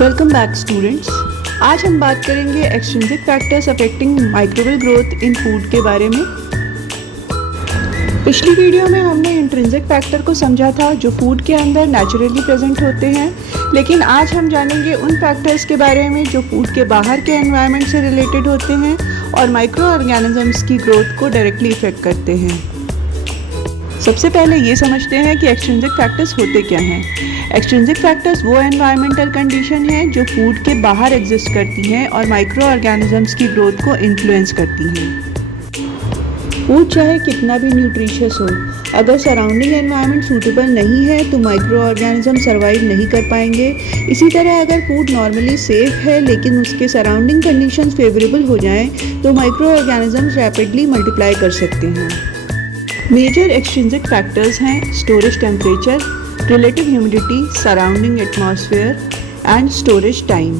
Welcome back students. आज हम बात करेंगे extrinsic factors affecting microbial growth in food के बारे में। पिछली वीडियो में हमने इंट्रिंसिक फैक्टर को समझा था जो फूड के अंदर नेचुरली प्रेजेंट होते हैं, लेकिन आज हम जानेंगे उन फैक्टर्स के बारे में जो फूड के बाहर के एनवायरनमेंट से रिलेटेड होते हैं और माइक्रो ऑर्गेनिजम्स की ग्रोथ को डायरेक्टली इफेक्ट करते हैं। सबसे पहले ये समझते हैं कि एक्सट्रिंसिक फैक्टर्स होते क्या हैं। एक्सट्रिंसिक फैक्टर्स वो एनवायरमेंटल कंडीशन हैं जो फूड के बाहर एग्जिस्ट करती हैं और माइक्रो ऑर्गेनिजम्स की ग्रोथ को इन्फ्लुएंस करती हैं। फूड चाहे कितना भी न्यूट्रिशियस हो, अगर सराउंडिंग एनवायरनमेंट सूटेबल नहीं है तो माइक्रो ऑर्गेनिज्म सर्वाइव नहीं कर पाएंगे। इसी तरह अगर फूड नॉर्मली सेफ है लेकिन उसके सराउंडिंग कंडीशंस फेवरेबल हो जाएं तो माइक्रो ऑर्गेनिजम्स रैपिडली मल्टीप्लाई कर सकते हैं। मेजर एक्सट्रिंसिक फैक्टर्स हैं storage temperature, relative humidity, surrounding atmosphere and storage time.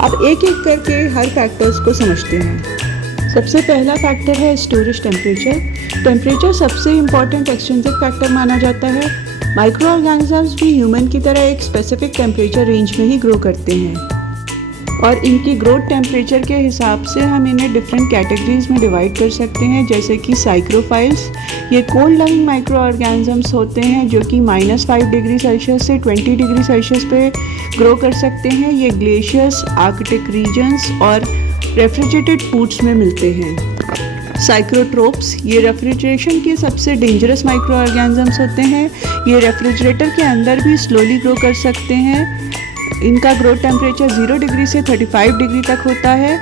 अब एक एक करके हर फैक्टर्स को समझते हैं। सबसे पहला फैक्टर है स्टोरेज टेम्परेचर। टेम्परेचर सबसे इम्पॉर्टेंट एक्सट्रिंसिक फैक्टर माना जाता है। माइक्रो ऑर्गेनिजम्स भी ह्यूमन की तरह एक स्पेसिफिक टेम्परेचर रेंज में ही ग्रो करते हैं और इनकी ग्रोथ टेम्परेचर के हिसाब से हम इन्हें डिफरेंट कैटेगरीज में डिवाइड कर सकते हैं, जैसे कि साइक्रोफाइल्स। ये कोल्ड लविंग माइक्रो ऑर्गेनिजम्स होते हैं जो कि -5 डिग्री सेल्सियस से 20 डिग्री सेल्सियस पे ग्रो कर सकते हैं। ये ग्लेशियर्स, आर्कटिक रीजन्स और रेफ्रिजरेटेड फूड्स में मिलते हैं। साइक्रोट्रोप्स ये रेफ्रिजरेशन के सबसे डेंजरस माइक्रो ऑर्गेनिजम्स होते हैं। ये रेफ्रिजरेटर के अंदर भी स्लोली ग्रो कर सकते हैं। इनका ग्रोथ टेम्परेचर 0 डिग्री से 35 डिग्री तक होता है,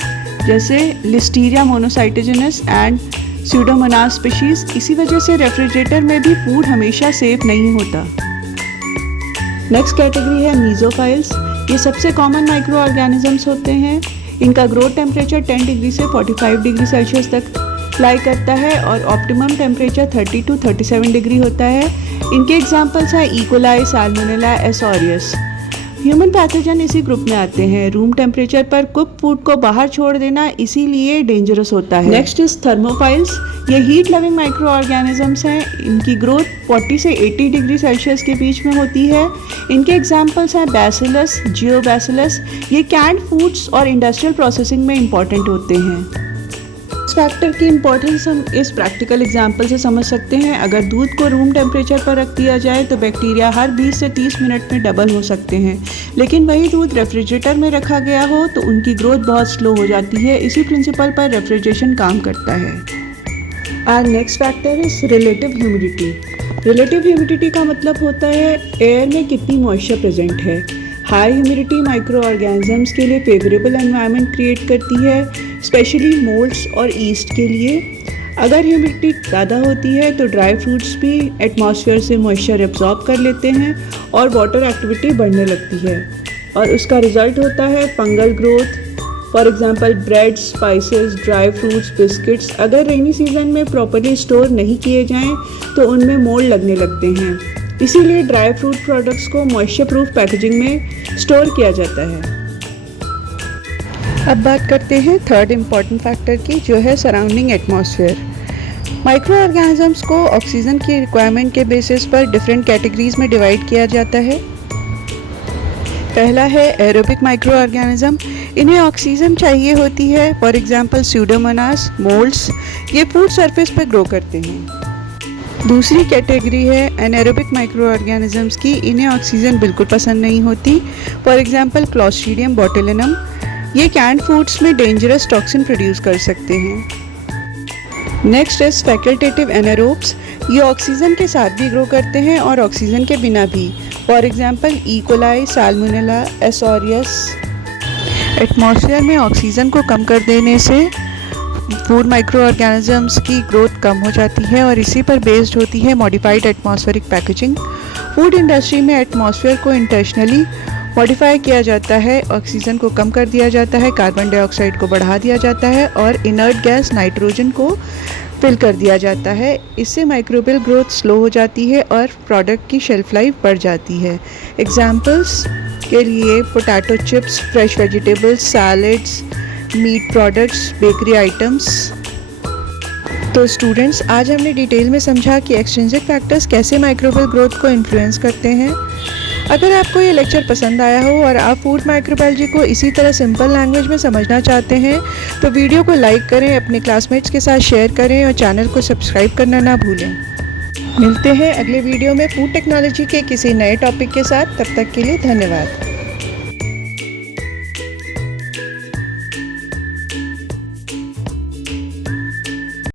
जैसे लिस्टीरिया मोनोसाइटोजेनस एंड स्यूडोमोनास स्पीशीज। इसी वजह से रेफ्रिजरेटर में भी फूड हमेशा सेफ नहीं होता। नेक्स्ट कैटेगरी है मीजोफाइल्स। ये सबसे कॉमन माइक्रो ऑर्गेनिजम्स होते हैं। इनका ग्रोथ टेम्परेचर 10 डिग्री से 45 डिग्री सेल्सियस तक लाई करता है और ऑप्टिमम टेम्परेचर 30 to 37 डिग्री होता है। इनके एग्जाम्पल्स हैं इकोलाई, साल्मोनेला, एसोरियस। ह्यूमन पैथोजन इसी ग्रुप में आते हैं। रूम टेम्परेचर पर कुक फूड को बाहर छोड़ देना इसीलिए डेंजरस होता है। Next is thermophiles. ये हीट लविंग माइक्रो ऑर्गेनिजम्स हैं। इनकी ग्रोथ 40 से 80 डिग्री सेल्सियस के बीच में होती है। इनके एग्जाम्पल्स हैं बैसिलस, जियोबैसिलस। ये कैंड फूड्स और इंडस्ट्रियल प्रोसेसिंग में इंपॉर्टेंट होते हैं। इस फैक्टर की इंपॉर्टेंस हम इस प्रैक्टिकल एग्जाम्पल से समझ सकते हैं। अगर दूध को रूम टेम्परेचर पर रख दिया जाए तो बैक्टीरिया हर 20 से 30 मिनट में डबल हो सकते हैं, लेकिन वही दूध रेफ्रिजरेटर में रखा गया हो तो उनकी ग्रोथ बहुत स्लो हो जाती है। इसी प्रिंसिपल पर रेफ्रिजरेशन काम करता है। Our next factor is relative humidity. Relative humidity का मतलब होता है एयर में कितनी मॉइस्चर प्रेजेंट है। हाई ह्यूमिडिटी माइक्रो ऑर्गेनिजम्स के लिए फेवरेबल एनवायरनमेंट क्रिएट करती है, स्पेशली मोल्ड्स और ईस्ट के लिए। अगर ह्यूमिडिटी ज़्यादा होती है तो ड्राई फ्रूट्स भी एटमॉस्फेयर से मॉइस्चर एब्जॉर्ब कर लेते हैं और वाटर एक्टिविटी बढ़ने लगती है और उसका रिजल्ट होता है fungal growth. For example bread, spices, dry fruits, biscuits अगर रेनी सीजन में प्रॉपर्ली स्टोर नहीं किए जाएं तो उनमें मोल्ड लगने लगते हैं। इसीलिए ड्राई फ्रूट प्रोडक्ट्स को मॉइस्चर प्रूफ पैकेजिंग में स्टोर किया जाता है। अब बात करते हैं थर्ड इम्पॉर्टेंट फैक्टर की, जो है सराउंडिंग एटमॉस्फेयर। माइक्रो ऑर्गेनिजम्स को ऑक्सीजन की रिक्वायरमेंट के बेसिस पर डिफरेंट कैटेगरीज में डिवाइड किया जाता है। पहला है एरोबिक माइक्रो ऑर्गेनिज्म। इन्हें ऑक्सीजन चाहिए होती है। फॉर एग्जांपल स्यूडोमोनास, मोल्ड्स ये फूड सरफेस पर ग्रो करते हैं। दूसरी कैटेगरी है एनारोबिक माइक्रो ऑर्गेनिजम्स की। इन्हें ऑक्सीजन बिल्कुल पसंद नहीं होती। For example Clostridium botulinum. ये कैंड फूड्स में डेंजरस टॉक्सिन प्रोड्यूस कर सकते हैं। Next is facultative anaerobes. ये ऑक्सीजन के साथ भी ग्रो करते हैं और ऑक्सीजन के बिना भी। फॉर एग्जांपल इकोलाई, साल्मोनेला, एसोरियस। एटमॉस्फेयर में ऑक्सीजन को कम कर देने से फूड माइक्रो ऑर्गेनिजम्स की ग्रोथ कम हो जाती है और इसी पर बेस्ड होती है modified atmospheric packaging. Food industry में एटमॉस्फेयर को इंटेंशनली मॉडिफाई किया जाता है। ऑक्सीजन को कम कर दिया जाता है, कार्बन डाइऑक्साइड को बढ़ा दिया जाता है और इनर्ट गैस नाइट्रोजन को फिल कर दिया जाता है। इससे माइक्रोबियल ग्रोथ स्लो हो जाती है और प्रोडक्ट की शेल्फ लाइफ बढ़ जाती है। एग्जाम्पल्स के लिए potato chips, fresh vegetables, salads, meat products, bakery items. तो स्टूडेंट्स, आज हमने डिटेल में समझा कि एक्सट्रिंसिक फैक्टर्स कैसे माइक्रोबियल ग्रोथ को इन्फ्लुएंस करते हैं। अगर आपको ये लेक्चर पसंद आया हो और आप फूड माइक्रोबायोलॉजी को इसी तरह सिंपल लैंग्वेज में समझना चाहते हैं तो वीडियो को लाइक करें, अपने क्लासमेट्स के साथ शेयर करें और चैनल को सब्सक्राइब करना ना भूलें। मिलते हैं अगले वीडियो में फूड टेक्नोलॉजी के किसी नए टॉपिक के साथ। तब तक के लिए धन्यवाद।